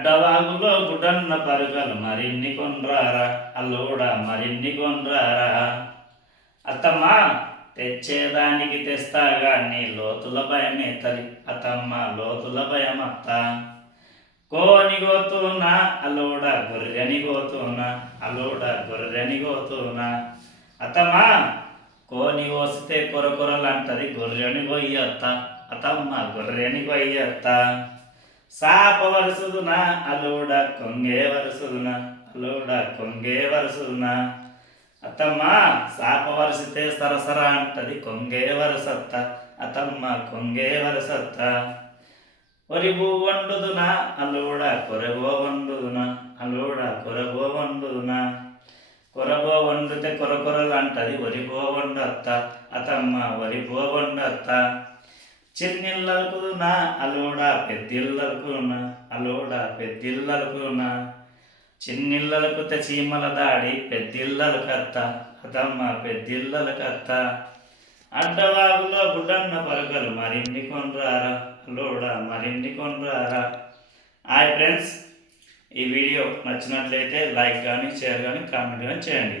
అడ్డవాగులో గుడన్న పరుగలు మరిన్ని కొన్రారా అల్లుడా మరిన్ని కొన్రారా. అత్తమ్మ తెచ్చేదానికి తెస్తాగా నీ లోతుల భయమే తల్లి అత్తమ్మ లోతుల భయమత్త. కోని గోతునా అల్లుడా గొర్రెని గోతునా అల్లుడా గొర్రెని గోతునా. అత్తమ్మ కోని కోస్తే కొరకొరలంటది గొర్రెని కొయ్యత్త అతమ్మ గొర్రెని కొయ్యత్త. సాప వరుసుదునా అల్లుడ కొంగే వరుసుదునా అల్లుడ కొంగే వరుసుదునా. అత్తమ్మ సాప వరుసితే సరసర అంటది కొంగే వరసత్త అతమ్మ కొంగే వరసత్త. ఒరిబు వండుదునా అల్లుడ కొరబో వండుదునా అల్లుడ కొరబో వండుదునా. కొరబో వండితే కొరకొరలంటది ఒరిబో వండత్త అతమ్మ ఒరిబో వండత్త. చిన్నిళ్ళకునా అల్లుడా పెద్దిళ్ళకునా అల్లుడా పెద్దిళ్ళకునా. చిన్నిళ్ళకుతే చీమల దాడి పెద్దిళ్ళకత్త అతమ్మ పెద్దిళ్ళకత్త. అడ్డవాగులో గుడ్డన్న పలుకలు మరిన్ని కొన్రారా అల్లుడా మరిన్ని కొన్రారా. హాయ్ ఫ్రెండ్స్, ఈ వీడియో నచ్చినట్లయితే లైక్ కానీ షేర్ కానీ కామెంట్ కానీ చేయండి.